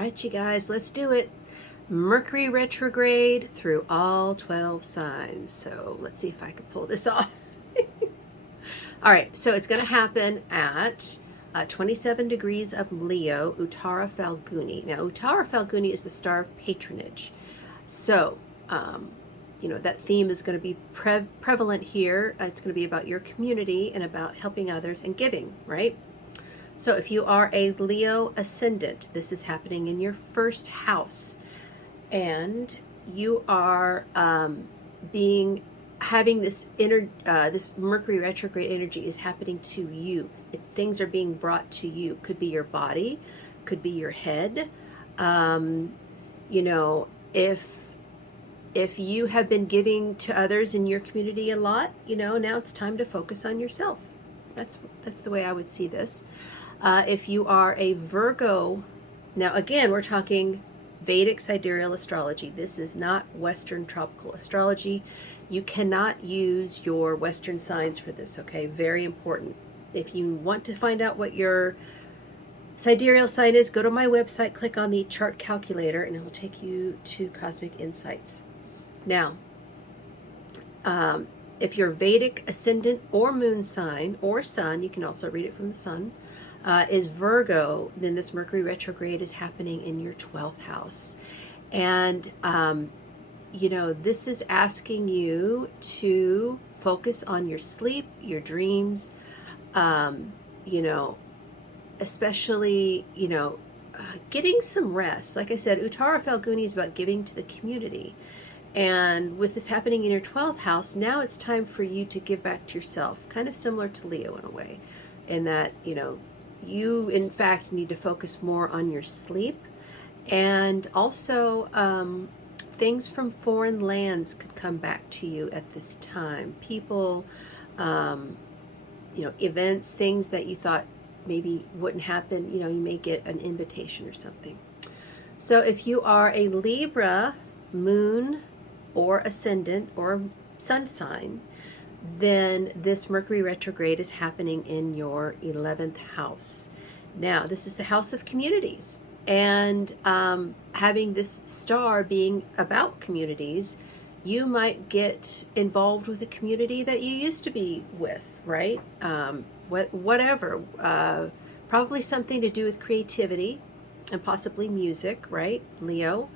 right, you guys, let's do it. Mercury retrograde through all 12 signs. So let's see if I can pull this off. All right, so it's going to happen at 27 degrees of Leo, Uttara Phalguni. Now, Uttara Phalguni is the star of patronage. So, that theme is going to be prevalent here. It's going to be about your community and about helping others and giving, right? So if you are a Leo ascendant, this is happening in your first house, and you are having this this Mercury retrograde energy is happening to you. Things are being brought to you. Could be your body, could be your head. If you have been giving to others in your community a lot, now it's time to focus on yourself. That's the way I would see this. If you are a Virgo, now again, we're talking Vedic sidereal astrology. This is not Western tropical astrology. You cannot use your Western signs for this, okay? Very important. If you want to find out what your sidereal sign is, go to my website, click on the chart calculator, and it will take you to Cosmic Insights. Now, if you're Vedic ascendant or moon sign or sun, you can also read it from the sun, is Virgo, then this Mercury retrograde is happening in your 12th house. And, this is asking you to focus on your sleep, your dreams, especially, getting some rest. Like I said, Uttara Phalguni is about giving to the community. And with this happening in your 12th house, now it's time for you to give back to yourself, kind of similar to Leo in a way, in that, you in fact need to focus more on your sleep. And also things from foreign lands could come back to you at this time. People, events, things that you thought maybe wouldn't happen, you may get an invitation or something. So if you are a Libra moon or ascendant or sun sign, then this Mercury retrograde is happening in your 11th house. Now, this is the house of communities, and having this star being about communities, you might get involved with a community that you used to be with, right? Whatever, probably something to do with creativity and possibly music, right, Leo?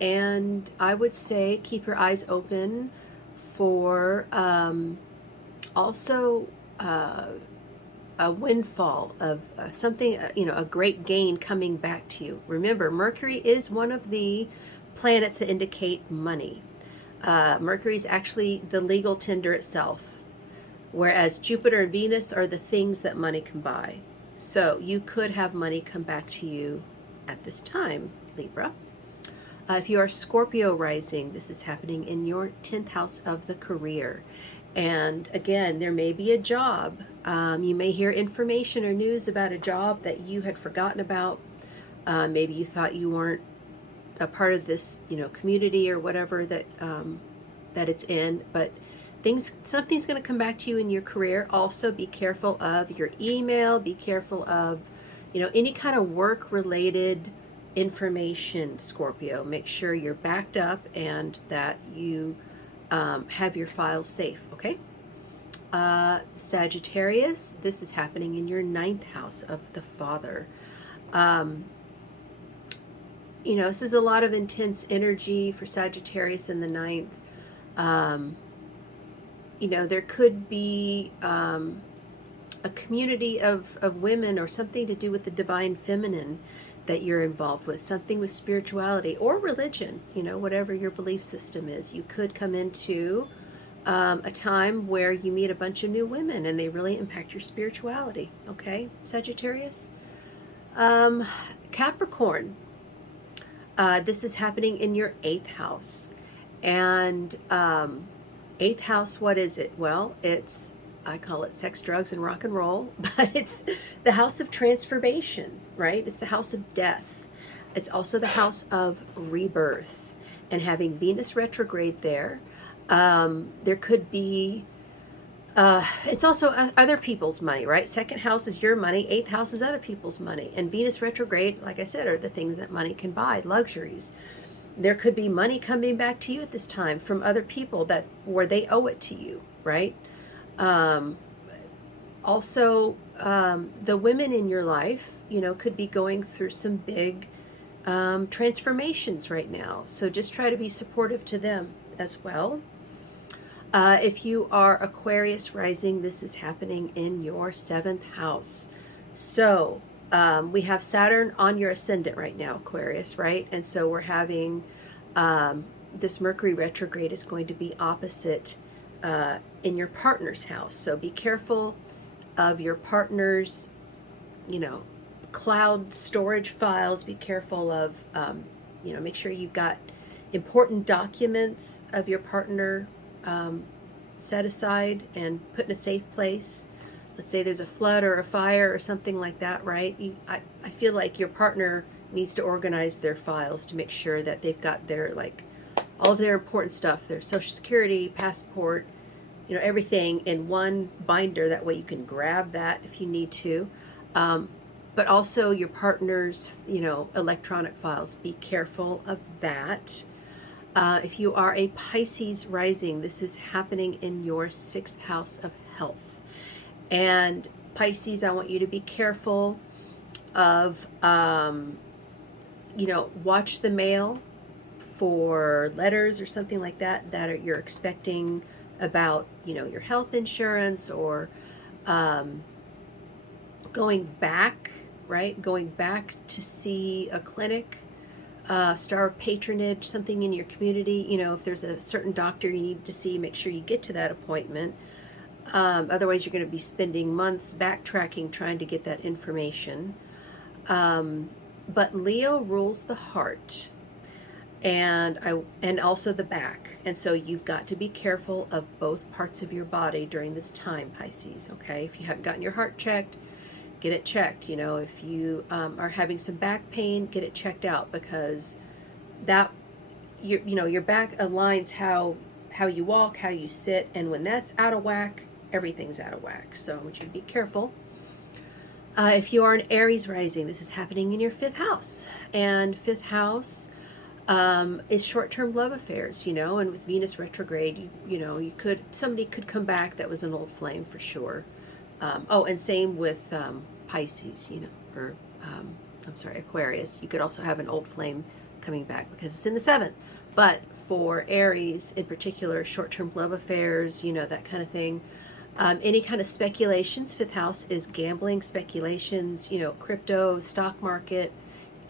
And I would say keep your eyes open for also a windfall of something, a great gain coming back to you. Remember, Mercury is one of the planets that indicate money. Mercury is actually the legal tender itself, whereas Jupiter and Venus are the things that money can buy. So you could have money come back to you at this time, Libra. If you are Scorpio rising, this is happening in your 10th house of the career. And again, there may be a job. You may hear information or news about a job that you had forgotten about. Maybe you thought you weren't a part of this, community or whatever that it's in. But something's going to come back to you in your career. Also, be careful of your email. Be careful of, any kind of work-related information, Scorpio. Make sure you're backed up and that you have your files safe, okay? Sagittarius, this is happening in your 9th house of the father. This is a lot of intense energy for Sagittarius in the 9th. There could be a community of women or something to do with the divine feminine that you're involved with, something with spirituality or religion, whatever your belief system is. You could come into a time where you meet a bunch of new women and they really impact your spirituality, okay, Sagittarius? Capricorn, this is happening in your 8th house. And 8th house, what is it? Well, I call it sex, drugs, and rock and roll, but it's the house of transformation, right? It's the house of death. It's also the house of rebirth. And having Venus retrograde there could be It's also other people's money, right? Second house is your money. Eighth house is other people's money. And Venus retrograde, like I said, are the things that money can buy, luxuries. There could be money coming back to you at this time from other people that where they owe it to you, right? Um, Also, the women in your life, could be going through some big transformations right now. So just try to be supportive to them as well. If you are Aquarius rising, this is happening in your seventh house. So we have Saturn on your ascendant right now, Aquarius, right? And so we're having this Mercury retrograde is going to be opposite in your partner's house. So be careful of your partner's, cloud storage files. Be careful of, make sure you've got important documents of your partner set aside and put in a safe place. Let's say there's a flood or a fire or something like that, right? I feel like your partner needs to organize their files to make sure that they've got their, all of their important stuff, their social security, passport, everything in one binder. That way you can grab that if you need to. But also your partner's, electronic files. Be careful of that. If you are a Pisces rising, this is happening in your sixth house of health. And Pisces, I want you to be careful of, watch the mail for letters or something like that you're expecting about, your health insurance or going back, right? Going back to see a clinic. Star of patronage, something in your community. If there's a certain doctor you need to see, make sure you get to that appointment. Otherwise, you're going to be spending months backtracking trying to get that information. But Leo rules the heart, and also the back, and so you've got to be careful of both parts of your body during this time, Pisces. Okay, if you haven't gotten your heart checked, get it checked. If you are having some back pain, get it checked out, because that your back aligns how you walk, how you sit, and when that's out of whack, everything's out of whack. So I want you to be careful. If you are an Aries rising, this is happening in your fifth house, and fifth house is short-term love affairs. And with Venus retrograde, somebody could come back that was an old flame for sure. And same with Pisces, or I'm sorry, Aquarius. You could also have an old flame coming back because it's in the seventh. But for Aries in particular, short-term love affairs, that kind of thing. Any kind of speculations. Fifth house is gambling, speculations, crypto, stock market.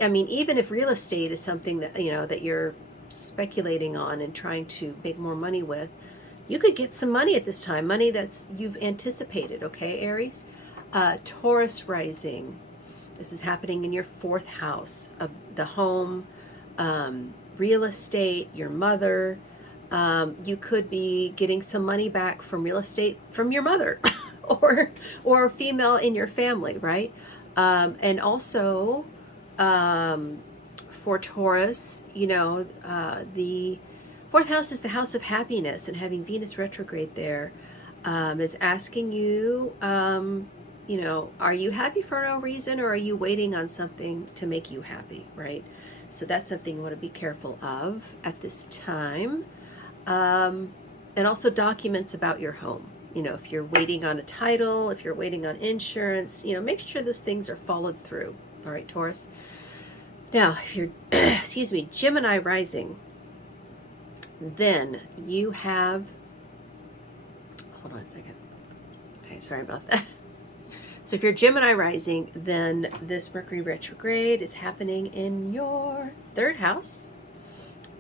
I mean, even if real estate is something that, that you're speculating on and trying to make more money with, you could get some money at this time, money that's you've anticipated, okay, Aries? Taurus rising, this is happening in your fourth house of the home, real estate, your mother. You could be getting some money back from real estate from your mother or a female in your family, right? And also for Taurus, the fourth house is the house of happiness, and having Venus retrograde there is asking you, are you happy for no reason, or are you waiting on something to make you happy, right? So that's something you want to be careful of at this time. And also documents about your home. If you're waiting on a title, if you're waiting on insurance, make sure those things are followed through. All right, Taurus. Now, if you're, Gemini rising, then you have, hold on a second. Okay, sorry about that. So if you're Gemini rising, then this Mercury retrograde is happening in your third house.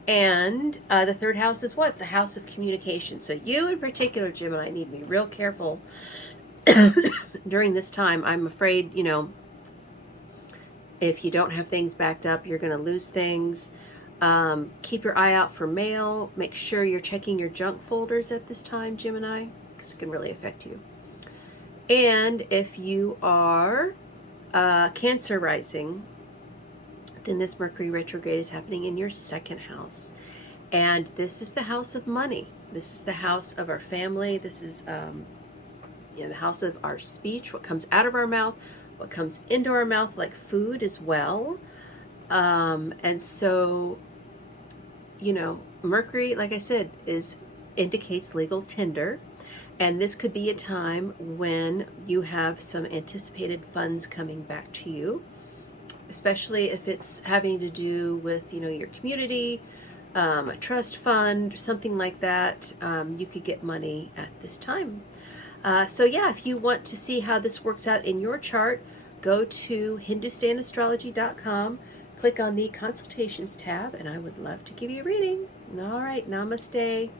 And the third house is what? The house of communication. So you in particular, Gemini, need to be real careful during this time. I'm afraid, if you don't have things backed up, you're going to lose things. Keep your eye out for mail. Make sure you're checking your junk folders at this time, Gemini, because it can really affect you. And if you are Cancer rising, then this Mercury retrograde is happening in your second house. And this is the house of money. This is the house of our family. This is you know, the house of our speech, what comes out of our mouth, what comes into our mouth, like food as well. And so, you know, Mercury, like I said, indicates legal tender. And this could be a time when you have some anticipated funds coming back to you, especially if it's having to do with, you know, your community, a trust fund, something like that. You could get money at this time. So yeah, if you want to see how this works out in your chart, go to hindustanastrology.com, click on the consultations tab, and I would love to give you a reading. All right, namaste.